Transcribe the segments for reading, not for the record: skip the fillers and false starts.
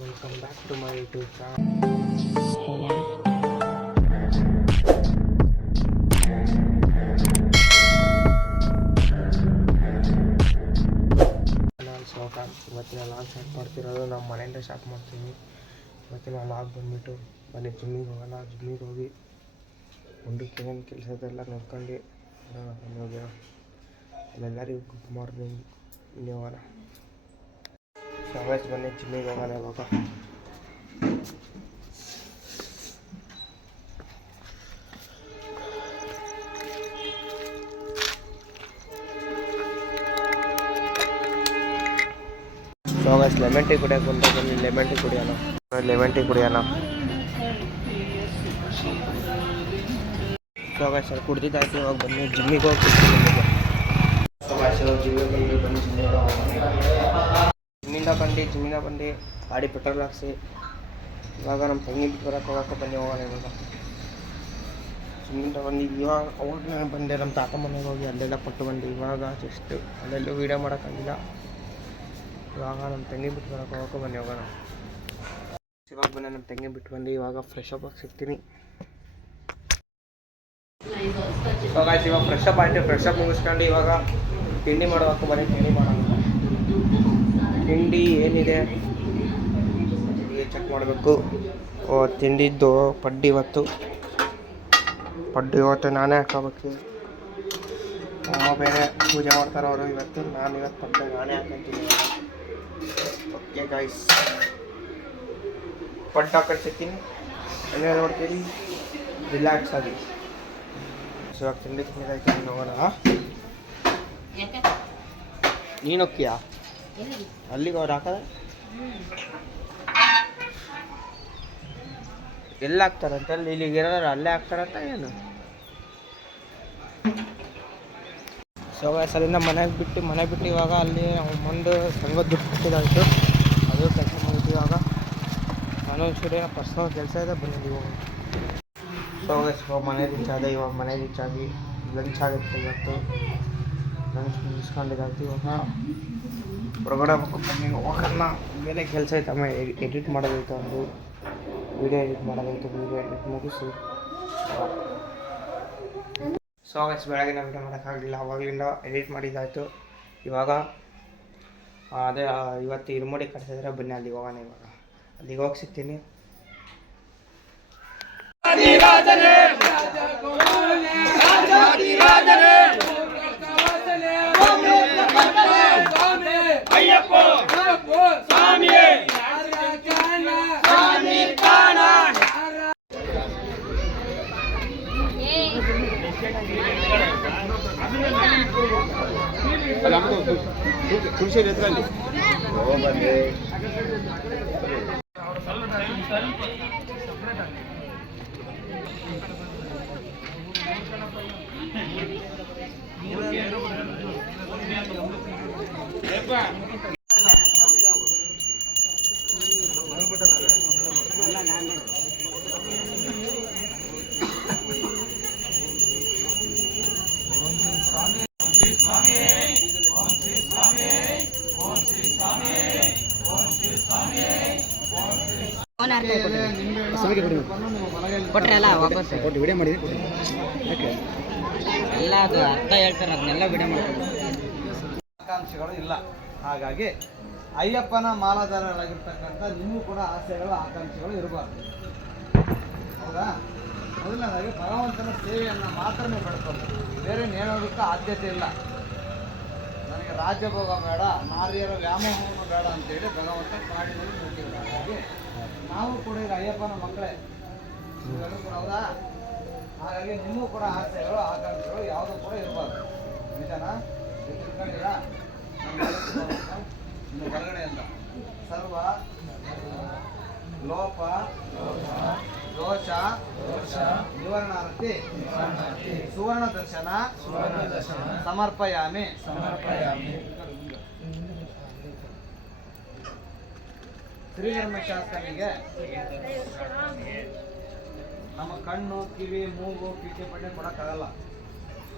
Welcome back to my YouTube channel. ಇವತ್ತಿನ log start ಮಾಡ್ತಿರೋದು ನಮ್ಮ ಮನೆಯಿಂದ ಸ್ಟಾರ್ಟ್ ಮಾಡ್ತೀನಿ. ಇವತ್ತಿನ ಲಾಗ್ ಬಂದುಬಿಟ್ಟು ಬನ್ನಿ ಜಿಮ್ಮಿಗೆ ಹೋಗೋಣ. ಜಿಮ್ಮಿಗೆ ಹೋಗಿ ಮುಂದಕ್ಕೆ ಏನೇನು ಕೆಲಸ ಇದೆಲ್ಲ ನೋಡ್ಕೊಂಡು ಹೋಗಿ ಅಲ್ಲೆಲ್ಲರಿಗೂ ಗುಡ್ ಮಾರ್ನಿಂಗ್ ಹೋಗೋಣ. ಸೊ ಬನ್ನಿ ಜಿಮ್ಮಿಗೆ ಹೋಗೋಣ ಇವಾಗ. ಸೊ ಲೆಮನ್ ಟೀ ಕುಡಿಯೋಕೆ ಬಂದ ಬನ್ನಿ ಲೆಮನ್ ಟೀ ಕುಡಿಯೋಣ. ಸೊ ಸರ್ ಕುಡ್ದಿದ್ದಾಯ್ತು. ಇವಾಗ ಬನ್ನಿ ಜಿಮ್ಮಿಗೆ ಹೋಗಿ ಜಿಮ್ಮಿಂದ ಬಂದು ಗಾಡಿ ಪೆಟ್ರೋಲ್ ಹಾಕ್ಸಿ ಇವಾಗ ನಮ್ಮ ತಂಗಿ ಬಿಟ್ಟು ಬರೋಕೆ ಹೋಗೋಕೆ ಬನ್ನಿ ಹೋಗೋಣ. ಇವಾಗ ಜಿಮ್ಮಿಂದ ಬಂದು ಅವಾಗ ನಾನು ಬಂದೆ ನಮ್ಮ ತಾತ ಮನೆಗೆ ಹೋಗಿ ಅಲ್ಲೆಲ್ಲ ಕೊಟ್ಟು ಬಂದು ಇವಾಗ ಜಸ್ಟ್ ಅಲ್ಲೆಲ್ಲೂ ವೀಡಿಯೋ ಮಾಡೋಕ್ಕಾಗಿಲ್ಲ. ಇವಾಗ ನಮ್ಮ ತಂಗಿ ಬಿಟ್ಟು ಬರೋಕೆ ಹೋಗೋಕೆ ಬನ್ನಿ ಹೋಗೋಣ. ಇವಾಗ ಬನ್ನಿ ನಮ್ಮ ತಂಗಿ ಬಿಟ್ಟು ಬಂದು ಇವಾಗ ಫ್ರೆಶ್ ಅಪ್ ಆಗಿ ಸಿಗ್ತೀನಿ. ಇವಾಗ ಫ್ರೆಶ್ ಅಪ್ ಆಯಿತು. ಫ್ರೆಶ್ ಅಪ್ ಮುಗಿಸ್ಕೊಂಡು ಇವಾಗ ತಿಂಡಿ ಮಾಡೋಕೆ ಬನ್ನಿ ತಿಂಡಿ ಮಾಡೋಣ. ತಿಂಡಿ ಏನಿದೆ ಚೆಕ್ ಮಾಡಬೇಕು. ತಿಂಡಿದ್ದು ಪಡ್ಡು ಇವತ್ತು ನಾನೇ ಹಾಕೋಬೇಕು. ಅಮ್ಮ ಬೇರೆ ಪೂಜೆ ಮಾಡ್ತಾರೆ ಅವರು ಇವತ್ತು. ನಾನು ಪಡ್ಡು ನಾನೇ ಹಾಕೊಂತೀನಿ. ಓಕೆ ಗೈಸ್, ಪಡ್ಡು ಹಾಕೊಂಡು ಸಿಗ್ತೀನಿ. ಅಲ್ಲೇ ನೋಡ್ತೀನಿ, ರಿಲ್ಯಾಕ್ಸ್ ಆಗಿ. ಸೊ ಇವಾಗ ತಿಂಡಿ ತಿಂದಾಯ್ತು ಹೋಗೋಣ. ನೀನು ಹೋಗ್ತೀಯಾ ಅಲ್ಲಿಗೆ ಅವ್ರು ಹಾಕೋದ? ಎಲ್ಲಿ ಹಾಕ್ತಾರಂತ? ಅಲ್ಲಿ ಇಲ್ಲಿಗೆ ಇರೋರು ಅಲ್ಲೇ ಹಾಕ್ತಾರಂತ ಏನು? ಸೊ ಅಲ್ಲಿಂದ ಮನೆಗೆ ಬಿಟ್ಟು ಇವಾಗ ಅಲ್ಲಿ ಒಂದು ಸಂಘದ ದುಡ್ಡು ಕೊಟ್ಟಿದ್ದಾಯಿತು. ಅದು ಕೆಲಸ ಮುಗಿತು. ಇವಾಗ ನಾನು ಒಂಚೂರು ಪರ್ಸನಲ್ ಕೆಲಸ ಇದೆ, ಬಂದಿದ್ದೀವಿ. ಸೊ ಮನೆ ರೀಚ್ ಆದ. ಇವಾಗ ಮನೆ ರೀಚ್ ಆಗಿ ಲಂಚ್ ಆಗುತ್ತೆ. ಇವತ್ತು ಲಂಚ್ ಮುಗಿಸ್ಕೊಂಡಿದ್ದಾಯ್ತು. ಇವಾಗ ಹೊರಗಡೆ ಬನ್ನಿ ಹೋಗೋಣ. ಬೇರೆ ಕೆಲಸ ಐತೆ. ಆಮೇಲೆ ಎಡಿಟ್ ಮಾಡೋದೈತೆ, ಒಂದು ವೀಡಿಯೋ ಎಡಿಟ್ ಮಾಡೋದೈತೆ. ವೀಡಿಯೋ ಎಡಿಟ್ ಮುಗಿಸಿ ಸೊ ಬೆಳಗಿನ ವೀಡಿಯೋ ಮಾಡೋಕ್ಕಾಗಲಿಲ್ಲ. ಆವಾಗಲಿಂದ ಎಡಿಟ್ ಮಾಡಿದ್ದಾಯಿತು. ಇವಾಗ ಅದೇ ಇವತ್ತು ಇರುಮುಡಿ ಕಟ್ಸಿದ್ರೆ ಬನ್ನಿ ಅಲ್ಲಿಗೆ ಹೋಗೋಣ. ಇವಾಗ ಅಲ್ಲಿಗೆ ಹೋಗಿ ಸಿಗ್ತೀನಿ. ತುಳಸಿ ಹೆಸರಲ್ಲಿ ಕೊಟ್ರಲ್ಲ ವಾಪಸ್ ಕೊಟ್ಟು ವಿಡಿಯೋ ಮಾಡಿದ್ರಿ. ಯಾಕೆ ಎಲ್ಲ ಅದು ಅರ್ಥ ಹೇಳ್ತಾರೆ, ಅದನ್ನೆಲ್ಲ ವಿಡಿಯೋ ಮಾಡ್ತಾರೆ. ಆಕಾಂಕ್ಷೆಗಳು ಇಲ್ಲ. ಹಾಗಾಗಿ ಅಯ್ಯಪ್ಪನ ಮಾಲಾಧಾರರಾಗಿರ್ತಕ್ಕಂಥ ನಿಮಗೂ ಕೂಡ ಆಸೆಗಳು ಆಕಾಂಕ್ಷೆಗಳು ಇರಬಾರ್ದು. ಹೌದಾ? ಮೊದಲನೇದಾಗಿ ಭಗವಂತನ ಸೇವೆಯನ್ನು ಮಾತ್ರನೇ ಪಡ್ಕೊಂಡು ಬೇರೆ ಹೇಳೋದಕ್ಕೆ ಆದ್ಯತೆ ಇಲ್ಲ. ನನಗೆ ರಾಜ್ಯಭೋಗ ಬೇಡ, ನಾರಿಯರ ವ್ಯಾಮೋಹವನ್ನು ಬೇಡ ಅಂತೇಳಿ ಭಗವಂತ ಕಾಡಿನಲ್ಲಿ ಹೋಗಿದ್ದಾರೆ. ಹಾಗೆ ನಾವು ಕೂಡ ಈಗ ಅಯ್ಯಪ್ಪನ ಮಕ್ಕಳೇ ಇವೆಲ್ಲೂ ಕೂಡ. ಹೌದಾ? ಹಾಗಾಗಿ ನಿಮಗೂ ಕೂಡ ಆಸೆಗಳು ಆಕಾಂಕ್ಷೆಗಳು ಯಾವುದೂ ಕೂಡ ಇರಬಾರ್ದು. ನಿಜನಾ? ತಿಳ್ಕೊಂಡಿಲ್ಲ? ಇನ್ನು ಹೊರಗಡೆಯಿಂದ ಸರ್ವ ಲೋಪ ದೋಷ ನಿವಾರಣಾರ್ಥಿ ಸುವರ್ಣ ದರ್ಶನ ಸಮರ್ಪಯಾಮಿ. ಶ್ರೀಧರ್ಮಶಾಸ್ತ್ರನಿಗೆ ನಮ್ಮ ಕಣ್ಣು ಕಿವಿ ಮೂಗು ಕಿಚ್ಚೆ ಪಟ್ಟೆ ಕೊಡಕ್ಕಾಗಲ್ಲ.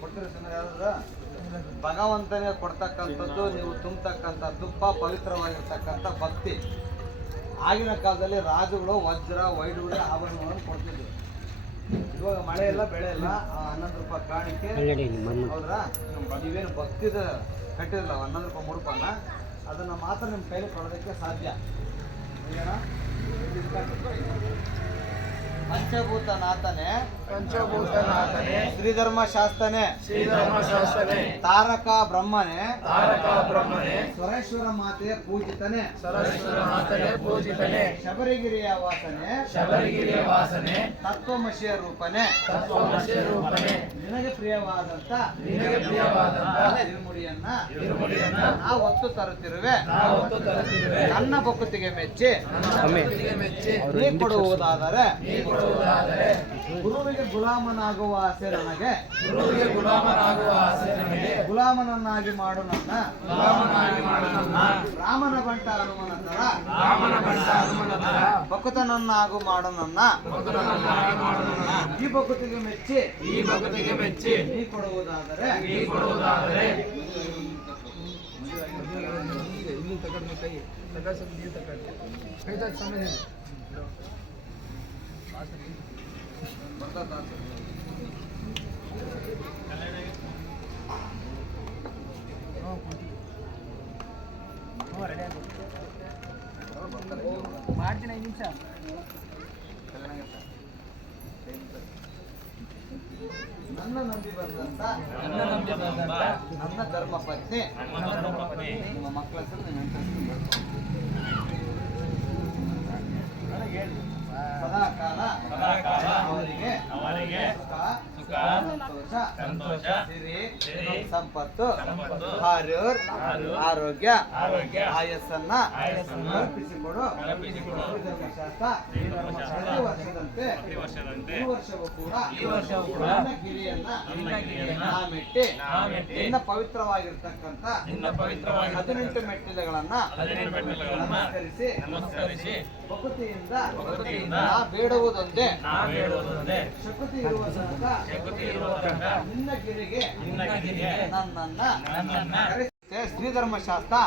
ಕೊಡ್ತೀರ ಸಮಯ ಯಾರಾದ್ರೂ? ಭಗವಂತನೇ ಕೊಡ್ತಕ್ಕಂಥದ್ದು, ನೀವು ತುಂಬತಕ್ಕಂಥ ತುಪ್ಪ, ಪವಿತ್ರವಾಗಿರ್ತಕ್ಕಂಥ ಭಕ್ತಿ. ಆಗಿನ ಕಾಲದಲ್ಲಿ ರಾಜುಗಳು ವಜ್ರ ವೈಡೂರ್ಯ ಆಭರಣಗಳನ್ನು ಕೊಡ್ತಿದ್ರು. ಇವಾಗ ಮಳೆ ಇಲ್ಲ ಬೆಳೆ ಇಲ್ಲ, 11 ರೂಪಾಯಿ ಕಾಣಿಕೆ ಹೌದ್ರಾ? ನೀವೇನು ಭಕ್ತಿದ ಕಟ್ಟಿರಲ್ಲ 11 ರೂಪಾಯಿ ಮುಡುಪನ್ನ, ಅದನ್ನು ಮಾತ್ರ ನಿಮ್ಮ ಕೈಲಿ ಕೊಡೋದಕ್ಕೆ ಸಾಧ್ಯ. ಪಂಚಭೂತನಾಥನೇ ಶ್ರೀಧರ್ಮಶಾಸ್ತ್ರನೇ ತಾರಕ ಬ್ರಹ್ಮನೇ ಸ್ವರೇಶ್ವರ ಮಾತೆಯ ಪೂಜಿತನೇ ಶಬರಿಗಿರಿಯ ವಾಸನೆ ತತ್ವಮಶಿಯ ರೂಪನೆ ನಿನಗೆ ಪ್ರಿಯವಾದಂತ ಇರುಮುಡಿಯನ್ನ ನಾ ಹೊತ್ತು ತರುತ್ತಿರುವೆ. ನನ್ನ ಭಕ್ತಿಗೆ ಮೆಚ್ಚಿ ನೀ ಕೊಡುವುದಾದರೆ ಗುರುವಿಗೆ ಗುಲಾಮನಾಗುವ ಆಸೆ ನನಗೆ, ಗುಲಾಮನನ್ನಾಗಿ ಮಾಡು ನನ್ನ ರಾಮನ ಬಂಟ ಹನುಮನ ತರ ಭಕ್ತನನ್ನಾಗು ಮಾಡು ನನ್ನ ಈ ಭಕ್ತಿಗೆ ಮೆಚ್ಚಿ ನೀ ಕೊಡುವುದಾದರೆ ಮಾಡ್ತೀನಿ 5 ನಿಮಿಷ. ನನ್ನ ನಂಬಿ ಬಂದಂತ ನನ್ನ ಧರ್ಮ ಪತ್ನಿ ನಿಮ್ಮ ಮಕ್ಕಳ ಹೆಸರು ನಿಮ್ಮ ಸದಾಕಾಲ ಅವರಿಗೆ ಸುಖ ಸಂತೋಷ ಸಿರಿ ಸಂಪತ್ತು ಆರೋಗ್ಯ ಆಯಸ್ಸನ್ನ ಕಲ್ಪಿಸಿಕೊಡು. ಧರ್ಮಶಾಸ್ತ್ರ ಪ್ರತಿ ವರ್ಷದಂತೆ ಈ ವರ್ಷವೂ ಕೂಡ ನಿನ್ನ ಗಿರಿಯನ್ನ ಮೆಟ್ಟಿ ನಿನ್ನ ಪವಿತ್ರವಾಗಿರ್ತಕ್ಕಂಥ 18 ಮೆಟ್ಟಿಲುಗಳನ್ನ ನಮಸ್ಕರಿಸಿ ಭಕ್ತಿಯಿಂದ ನಾ ಬೇಡುವುದೊಂದೇ ಶಕ್ತಿ ಇರುವ ತನಕ ನಿನ್ನ ಗಿರಿಗೆ ನನ್ನನ್ನ ಶ್ರೀಧರ್ಮಶಾಸ್ತ್ರ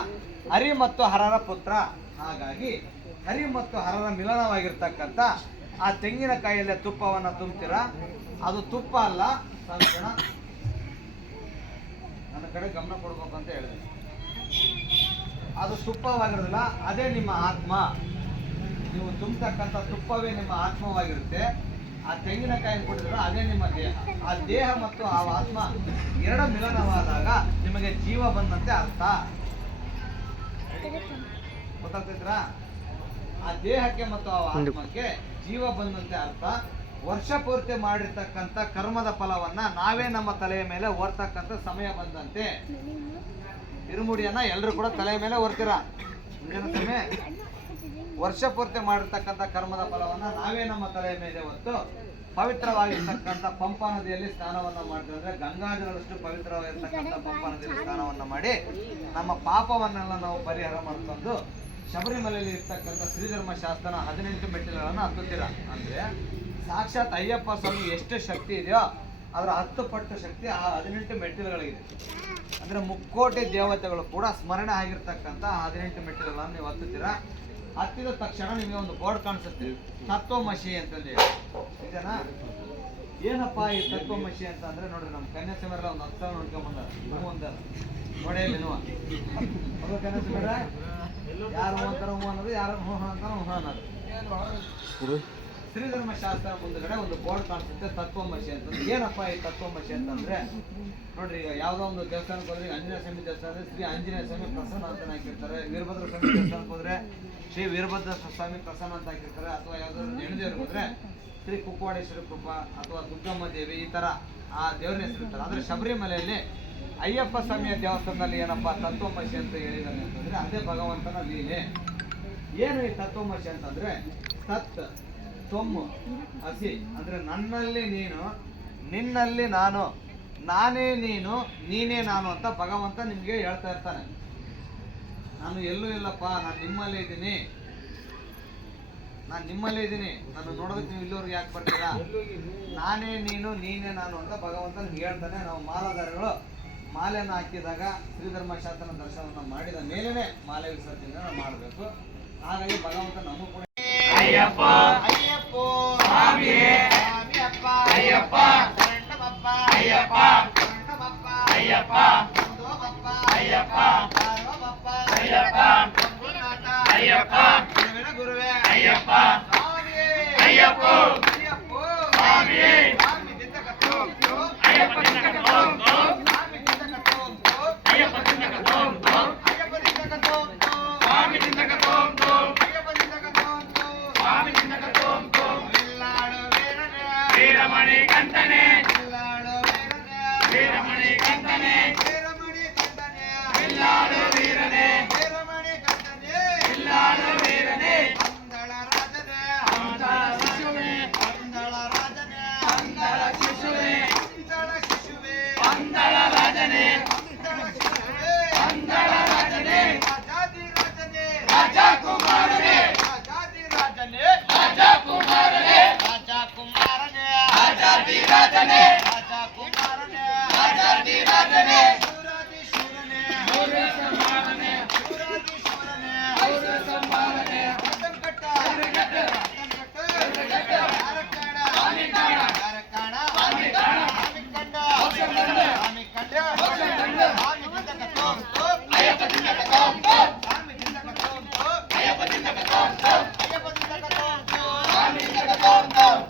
ಹರಿ ಮತ್ತು ಹರರ ಪುತ್ರ. ಹಾಗಾಗಿ ಹರಿ ಮತ್ತು ಹರರ ಮಿಲನವಾಗಿರ್ತಕ್ಕಂಥ ಆ ತೆಂಗಿನಕಾಯಿಯಲ್ಲೇ ತುಪ್ಪವನ್ನು ತುಂಬ್ತೀರ. ಅದು ತುಪ್ಪ ಅಲ್ಲ, ಸಂಕಣ. ನನ್ನ ಕಡೆ ಗಮನ ಕೊಡ್ಬೇಕು ಅಂತ ಹೇಳಿದೆ. ಅದು ತುಪ್ಪವಾಗಿರೋದಿಲ್ಲ, ಅದೇ ನಿಮ್ಮ ಆತ್ಮ. ನೀವು ತುಂಬತಕ್ಕಂಥ ತುಪ್ಪವೇ ನಿಮ್ಮ ಆತ್ಮವಾಗಿರುತ್ತೆ. ಆ ತೆಂಗಿನಕಾಯಿ ಕೊಟ್ಟಿದ್ರೆ ಅದೇ ನಿಮ್ಮ ದೇಹ. ಆ ದೇಹ ಮತ್ತು ಆ ಆತ್ಮ ಎರಡು ಮಿಲನವಾದಾಗ ನಿಮಗೆ ಜೀವ ಬಂದಂತೆ ಅರ್ಥ. ಗೊತ್ತಾಗ್ತಿದ್ರಾ? ಆ ದೇಹಕ್ಕೆ ಮತ್ತು ಆ ಆತ್ಮಕ್ಕೆ ಜೀವ ಬಂದಂತೆ ಅರ್ಥ. ವರ್ಷ ಪೂರ್ತಿ ಮಾಡಿರ್ತಕ್ಕಂಥ ಕರ್ಮದ ಫಲವನ್ನ ನಾವೇ ನಮ್ಮ ತಲೆಯ ಮೇಲೆ ಹೊರ್ತಕ್ಕಂಥ ಸಮಯ ಬಂದಂತೆ. ಇರುಮುಡಿಯನ್ನ ಎಲ್ಲರೂ ಕೂಡ ತಲೆಯ ಮೇಲೆ ಹೊರ್ತೀರಾ. ವರ್ಷ ಪೂರ್ತಿ ಮಾಡಿರ್ತಕ್ಕಂಥ ಕರ್ಮದ ಫಲವನ್ನ ನಾವೇ ನಮ್ಮ ತಲೆಯ ಮೇಲೆ ಹೊತ್ತು ಪವಿತ್ರವಾಗಿರ್ತಕ್ಕಂಥ ಪಂಪಾ ನದಿಯಲ್ಲಿ ಸ್ನಾನವನ್ನ ಮಾಡ್ತೀವಿ. ಅಂದ್ರೆ ಗಂಗಾಜಲದಷ್ಟು ಪವಿತ್ರವಾಗಿರ್ತಕ್ಕಂಥ ಪಂಪಾ ನದಿಯಲ್ಲಿ ಸ್ನಾನವನ್ನ ಮಾಡಿ ನಮ್ಮ ಪಾಪವನ್ನೆಲ್ಲ ನಾವು ಪರಿಹಾರ ಮಾಡ್ಕೊಂಡು ಶಬರಿಮಲೆಯಲ್ಲಿ ಇರ್ತಕ್ಕಂಥ ಶ್ರೀಧರ್ಮಶಾಸ್ತ್ರನ 18 ಮೆಟ್ಟಿಲುಗಳನ್ನು ಹತ್ತುತ್ತೀರ. ಅಂದ್ರೆ ಸಾಕ್ಷಾತ್ ಅಯ್ಯಪ್ಪ ಸ್ವಾಮಿ ಎಷ್ಟು ಶಕ್ತಿ ಇದೆಯೋ ಅದರ 10 ಪಟ್ಟು ಶಕ್ತಿ ಆ 18 ಮೆಟ್ಟಿಲುಗಳಿಗಿದೆ. ಅಂದ್ರೆ ಮುಕ್ಕೋಟಿ ದೇವತೆಗಳು ಕೂಡ ಸ್ಮರಣೆ ಆಗಿರ್ತಕ್ಕಂಥ 18 ಮೆಟ್ಟಿಲುಗಳನ್ನು ನೀವು ಹತ್ತುತ್ತೀರಾ. ಹತ್ತಿದ ತಕ್ಷಣ ನಿಮಗೆ ಒಂದು ಬೋರ್ಡ್ ಕಾಣಿಸುತ್ತೆ, ತತ್ವಮಶಿ ಅಂತಂದು. ಇದೆನಾ? ಏನಪ್ಪ ಈ ತತ್ವಮಶಿ ಅಂತ ಅಂದ್ರೆ ನೋಡ್ರಿ, ನಮ್ಮ ಕನ್ಯಾಸಮರ ಒಂದು 10 ಸಾವಿರ ನೋಡ್ಕೊಂಬಂದಾರ. ಹೂ ಅಂದಾರ ನೋಡಿ, ಕನ್ಯಾಸಮರ ಯಾರು ಅಂತಾರ ಹೂ ಅನ್ನೋದು, ಯಾರು ಹೂ ಅಂತಾರ ಹೂ ಅನ್ನೋದು. ಶ್ರೀಧರ್ಮಶಾಸ್ತ್ರ ಮುಂದುಗಡೆ ಒಂದು ಬೋರ್ಡ್ ಕಾಣಿಸುತ್ತೆ, ತತ್ವಮಶಿ ಅಂತ. ಏನಪ್ಪ ಈ ತತ್ವಮಶಿ ಅಂತಂದ್ರೆ ನೋಡ್ರಿ, ಈಗ ಯಾವುದೋ ಒಂದು ದೇವಸ್ಥಾನಕ್ಕೆ ಹೋದ್ರೆ ಆಂಜನೇಯ ಸ್ವಾಮಿ ದೇವಸ್ಥಾನ ಶ್ರೀ ಆಂಜನೇಯ ಸ್ವಾಮಿ ಪ್ರಸನ್ನ ಅಂತ ಹಾಕಿರ್ತಾರೆ. ವೀರಭದ್ರ ಸ್ವಾಮಿ ದೇವಸ್ಥಾನಕ್ಕೆ ಹೋದ್ರೆ ಶ್ರೀ ವೀರಭದ್ರ ಸ್ವಾಮಿ ಪ್ರಸನ್ನ ಅಂತ ಹಾಕಿರ್ತಾರೆ. ಅಥವಾ ಯಾವ್ದಾದ್ರು ಹೆಣ್ದೇವ್ರಿಗೆ ಹೋದ್ರೆ ಶ್ರೀ ಕುಕ್ಕವಾಡೇಶ್ವರ ಕೃಪಾ ಅಥವಾ ದುರ್ಗಮ್ಮ ದೇವಿ, ಈ ತರ ಆ ದೇವ್ರ ಹೆಸರು ಇರ್ತಾರೆ. ಅಂದ್ರೆ ಶಬರಿಮಲೆಯಲ್ಲಿ ಅಯ್ಯಪ್ಪ ಸ್ವಾಮಿಯ ದೇವಸ್ಥಾನದಲ್ಲಿ ಏನಪ್ಪ ತತ್ವಮಶಿ ಅಂತ ಹೇಳಿದಾನೆ ಅಂತಂದ್ರೆ ಅದೇ ಭಗವಂತನ ಲೀಲೆ. ಏನು ಈ ತತ್ವಮಶಿ ಅಂತಂದ್ರೆ ತತ್ ತ್ವಮ್ ಅಸಿ ಅಂದ್ರೆ ನನ್ನಲ್ಲಿ ನೀನು, ನಿನ್ನಲ್ಲಿ ನಾನು, ನಾನೇ ನೀನು, ನೀನೇ ನಾನು ಅಂತ ಭಗವಂತ ನಿಮಗೆ ಹೇಳ್ತಾ ಇರ್ತಾನೆ. ನಾನು ಎಲ್ಲೂ ಇಲ್ಲಪ್ಪ, ನಾನು ನಿಮ್ಮಲ್ಲೇ ಇದ್ದೀನಿ, ನಾನು ನಿಮ್ಮಲ್ಲೇ ಇದ್ದೀನಿ, ನಾನು ನೋಡೋದಕ್ಕೆ ನೀವು ಇಲ್ಲಿವರೆಗೆ ಯಾಕೆ ಬರ್ತೀರಾ? ನಾನೇ ನೀನು, ನೀನೇ ನಾನು ಅಂತ ಭಗವಂತ ನಿಮ್ಗೆ ಹೇಳ್ತಾನೆ. ನಾವು ಮಾಲಾಧಾರಿಗಳು ಮಾಲೆಯನ್ನು ಹಾಕಿದಾಗ ಶ್ರೀಧರ್ಮಶಾಸ್ತ್ರನ ದರ್ಶನವನ್ನು ಮಾಡಿದ ಮೇಲೇ ಮಾಲೆ ವಿಸರ್ಜನೆ ನಾವು ಮಾಡಬೇಕು. ಹಾಗಾಗಿ ಭಗವಂತ ನಮಗೂ ಕೂಡ ಅಯ್ಯಪ್ಪ ಅಯ್ಯಪ್ಪ ಸ್ವಾಮಿಯೇ ಸ್ವಾಮಿಯಪ್ಪ ಅಯ್ಯಪ್ಪ ಶರಣಮಪ್ಪ ಅಯ್ಯಪ್ಪ ಶರಣಮಪ್ಪ ಅಯ್ಯಪ್ಪ ವಂದೋಮಪ್ಪ ಅಯ್ಯಪ್ಪ ಧಾರವಮಪ್ಪ ಅಯ್ಯಪ್ಪ ಗುರುನಾಥ ಅಯ್ಯಪ್ಪ ಗುರುವಿನ ಗುರುವೇ ಅಯ್ಯಪ್ಪ ಸ್ವಾಮಿಯೇ ಅಯ್ಯಪ್ಪ ಅಯ್ಯಪ್ಪ ಸ್ವಾಮಿಯೇ ಸ್ವಾಮಿ ದಿಂದಕತ್ತೋ ಅಯ್ಯಪ್ಪ ತಿನ್ನಕತ್ತೋ ಸ್ವಾಮಿ ದಿಂದಕತ್ತೋ ಅಯ್ಯಪ್ಪ ತಿನ್ನಕತ್ತೋ ಅಯ್ಯಪ್ಪ ದಿಂದಕತ್ತೋ ಸ್ವಾಮಿ ತಿನ್ನಕತ್ತೋ ಅಯ್ಯಪ್ಪ ದಿಂದಕತ್ತೋ ಸ್ವಾಮಿ ತಿನ್ನಕತ್ತೋ ವಿಲ್ಲಾಡು ವೀರನೇ ವೀರಮಣಿ ಕಂಠನೆ ವಿಲ್ಲಾಡು ವೀರನೇ ವೀರಮಣಿ ಕಂಠನೆ ವೀರಮಣಿ ಕಂಠನೇ ವಿಲ್ಲಾಡು ವೀರನೇ ವೀರಮಣಿ ಕಂಠನೇ ವಿಲ್ಲಾಡು ವೀರನೇ ಅಂದಳ ರಾಜನೇ ಅಂದಳ ಶಿಶುವೇ ಅಂದಳ ರಾಜನೇ ಅಂದಳ ಶಿಶುವೇ ಅಂದಳ ಶಿಶುವೇ ಅಂದಳ ರಾಜನೇ ಅಂದಳ ಶಿಶುವೇ ಅಂದಳ ರಾಜನೇ ರಾಜಾದಿ ರಾಜನೇ ರಾಜಕುಮಾರನೇ ರಾಜಾದಿ ರಾಜನೇ ರಾಜಕುಮಾರನೇ ರಾಜಕುಮಾರನೇ ರಾಜಾದಿ ರಾಜನೇ ರಾಜಕುಮಾರನೇ ರಾಜಾದಿ ರಾಜನೇ ಶೂರಾದಿ ಶೂರನೇ ಗೌರ ಸಂಭಾವನೆ ಶೂರಾದಿ ಶೂರನೇ ಗೌರ ಸಂಭಾವನೆ ಕಟ್ಟಂಕಟ್ಟ ಕಟ್ಟಂಕಟ್ಟ ಕಟ್ಟಂಕಟ್ಟ ಯಾರಕ್ಕಾಡ ಆಮಿಕಾಡ ಯಾರಕ್ಕಾಡ ಆಮಿಕಾಡ ಆಮಿಕಂಡ ಆಮಿಕಂಡ ಆಮಿಕಂಡ ಆಮಿಕಂಡ ಆಮಿಕಂಡ ಅಯ್ಯಪ್ಪ ತಿನ್ನಕತ್ತೋ ಆಮಿಕಂಡ ಅಯ್ಯಪ್ಪ ತಿನ್ನಕತ್ತೋ ಅಯ್ಯಪ್ಪ ದಿಂದಕತ್ತೋ ಸ್ವಾಮಿ ತಿನ್ನಕತ್ತೋ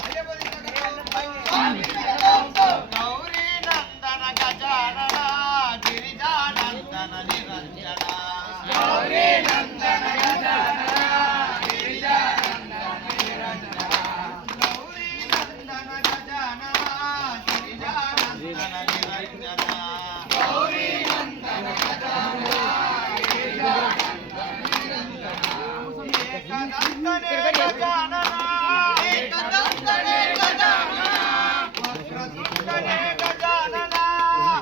ಅಯ್ಯಪ್ಪ ದಿಂದಕತ್ತೋ ಸ್ವಾಮಿ ತಿನ್ನಕತ್ತೋ ಗೌರಿ ನಂದನ ಗಜಾನನ ಗಿರಿಜಾನಂದನ ನಿರಂಜನ ಗೌರಿ ನಂದನ ಗಜಾನನ ಗಿರಿಜಾನಂದನ ನಿರಂಜನ ಗೌರಿ ನಂದನ ಗಜಾನನ ಗಿರಿಜಾನಂದನ ನಿರಂಜನ ಗೌರಿ ನಂದನ ಗಜಾನನ ಏಕದಂತನೇ ಗಜಾನನ ಏಕದಂತನೇ ಗಜಾನನ ವಕ್ರತುಂಡನೇ ಗಜಾನನ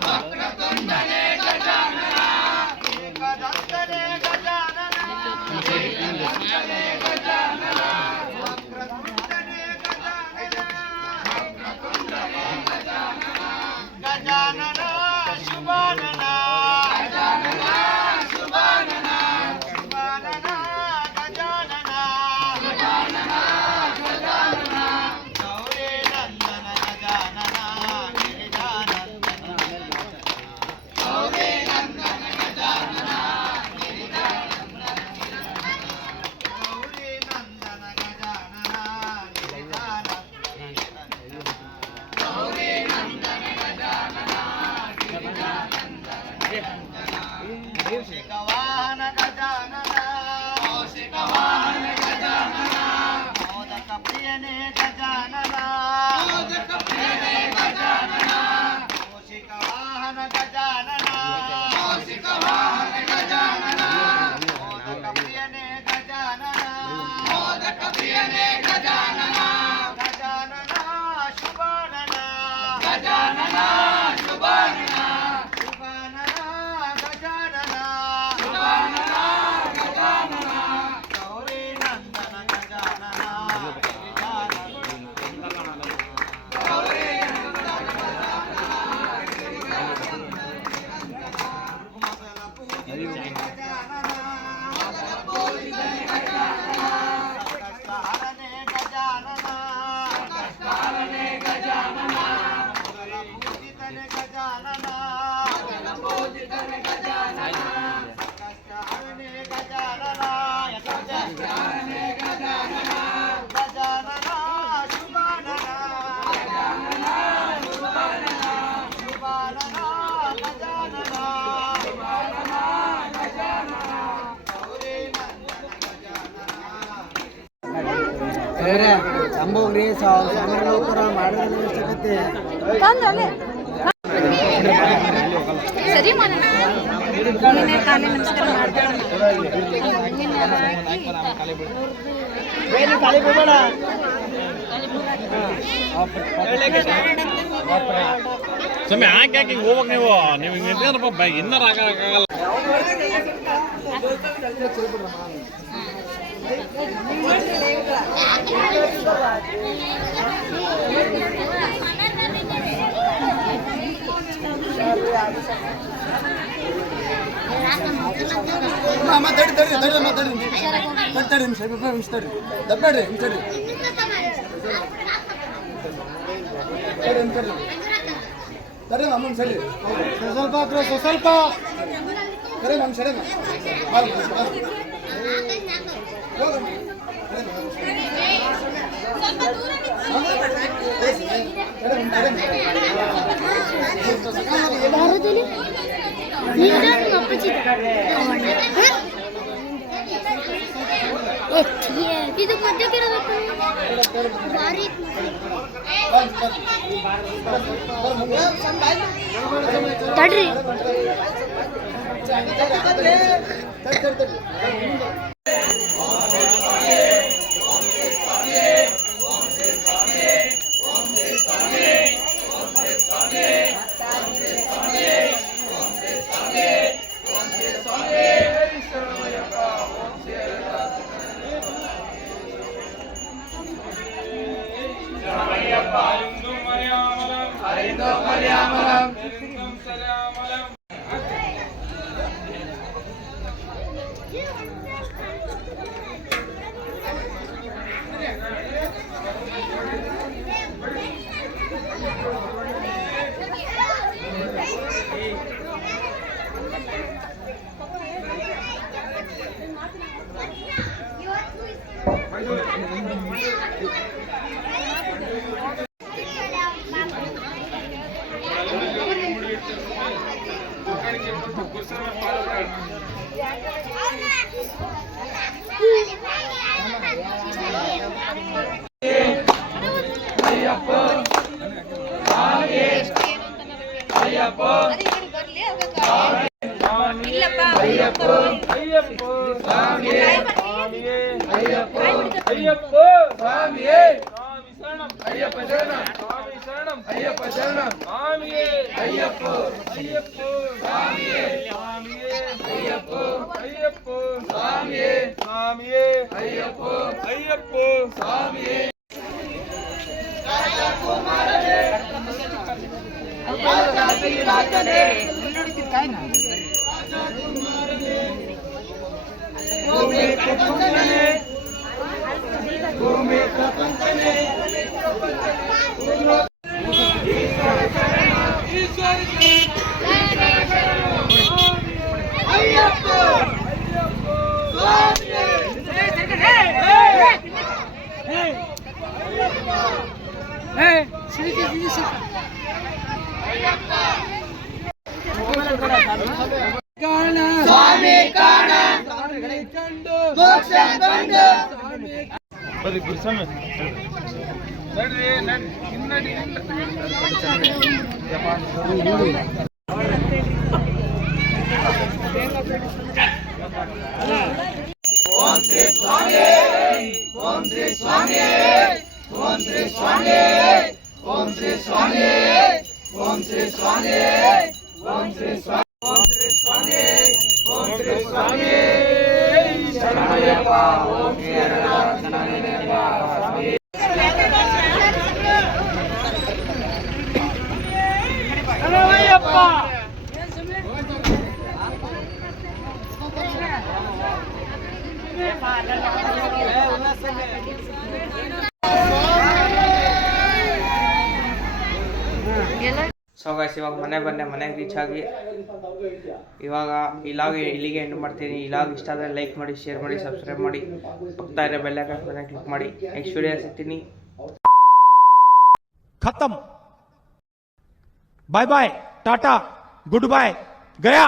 ವಕ್ರತುಂಡನೇ ಗಜಾನನ ಏಕದಂತನೇ ಗಜಾನನ ಏಕದಂತನೇ ಗಜಾನನ ವಕ್ರತುಂಡನೇ ಗಜಾನನ ವಕ್ರತುಂಡನೇ ಗಜಾನನ ಗಜಾನನ ಶುಭಾನನ ಗಜಾನನ ಶುಭಾನನ ಶುಭಾನನ ಗಜಾನನ ಗಜಾನನ ಗಜಾನನ ಗೌರಿ ನಂದನ ಗಜಾನನ ಗಿರಿಜಾನಂದನ ಗೌರಿ ನಂದನ ಗಜಾನನ ಗೌರಿ ನಂದನ ಗಜಾನನ ಗಿರಿಜಾನಂದನ ಗೌರಿ ನಂದನ ಗಜಾನನ ಕೌಶಿಕ ವಾಹನ ಗಜಾನನ ಕೌಶಿಕ ವಾಹನ ಗಜಾನನ ಮೋದಕ ಪ್ರಿಯನೇ ಗಜಾನನ ಮೋದಕ ಪ್ರಿಯನೇ ಗಜಾನನ ಕೌಶಿಕ ವಾಹನ ಗಜಾನನ ಕೌಶಿಕ ವಾಹನ ಗಜಾನನ ಮೋದಕ ಪ್ರಿಯನೇ ಗಜಾನನ ಮೋದಕ ಪ್ರಿಯನೇ ಗಜಾನನ ಗಜಾನನ ಶುಭಾನನ ಗಜಾನನ ಶುಭಾನನ ಶುಭಾನನ ಗಜಾನನ ಶುಭಾನನ ಗಜಾನನ ಗೌರಿ ನಂದನ ಗಜಾನನ ಗೌರಿ ಮೊದಲ ಪೂಜೆ ಗಜಾನನ ಪೂಜಿತನೇ ಗಜಾನನ ಸಂಕಷ್ಟಹರನೇ ಗಜಾನನ ಕಾಲನೇ ಗಜಾನನ ಮೊದಲ ಪೂಜಿತನೇ ಗಜಾನನ ಪೂಜಿತನೇ ಗಜಾನನ ಸಂಕಷ್ಟಹರನೇ ಗಜಾನನ ಗಜಾನನೇ ಗಜಾನನ ಗಜಾನನ ಶುಭಾನನ ಗಜಾನನ ಶುಭಾನನ ಶುಭಾನನ ಗಜಾನನ ಶುಭಾನನ ಗಜಾನನ ಗೌರಿ ನಂದನ ಗಜಾನನ ಸಂಭೋಗ್ರಿ ಲೋಕರ ಮಾಡಿದ್ರೆ ಎಷ್ಟಾಗತ್ತೆ ತಂದ್ರಲ್ಲೇ ಸರಿ ಮಾಡೋಣ ನಿನ್ನೆ ಕಾಲೇ ನಮಸ್ಕಾರ ಮಾಡ್ತಾರೆ ಸ್ವಾಮಿ ಹಾಕಿ ಹಾಕಿ ಹಿಂಗೆ ಹೋಗ್ಬೇಕು ನೀವು ಹಿಂಗೆ ನಿಂತ್ಕೊಂಡ್ರಪ್ಪ ಇನ್ನರ್ ಆಗಲ್ಲ ಸ್ವಲ್ಪ ಇದು ಮಧ್ಯಕ್ಕೆ ಭಾರಿ ತಡ್ರಿ ಸೊ ಗೈಸ್ ಇವಾಗ ಮನೆಗೆ ರೀಚ್ ಆಗಿ ಇವಾಗ ಇಲ್ಲಿಗೆ ಎಂಡ್ ಮಾಡ್ತೀನಿ. ಇಲಾಗ್ ಇಷ್ಟ ಆದರೆ ಲೈಕ್ ಮಾಡಿ, ಶೇರ್ ಮಾಡಿ, ಸಬ್ಸ್ಕ್ರೈಬ್ ಮಾಡಿ, ಪಕ್ಕದ ಇರೋ ಬೆಲ್ ಐಕಾನ್ ಕ್ಲಿಕ್ ಮಾಡಿ. ನೆಕ್ಸ್ಟ್ ವಿಡಿಯೋ ಸಿಗ್ತೀನಿ. खत्म. Bye bye, tata, goodbye, गया.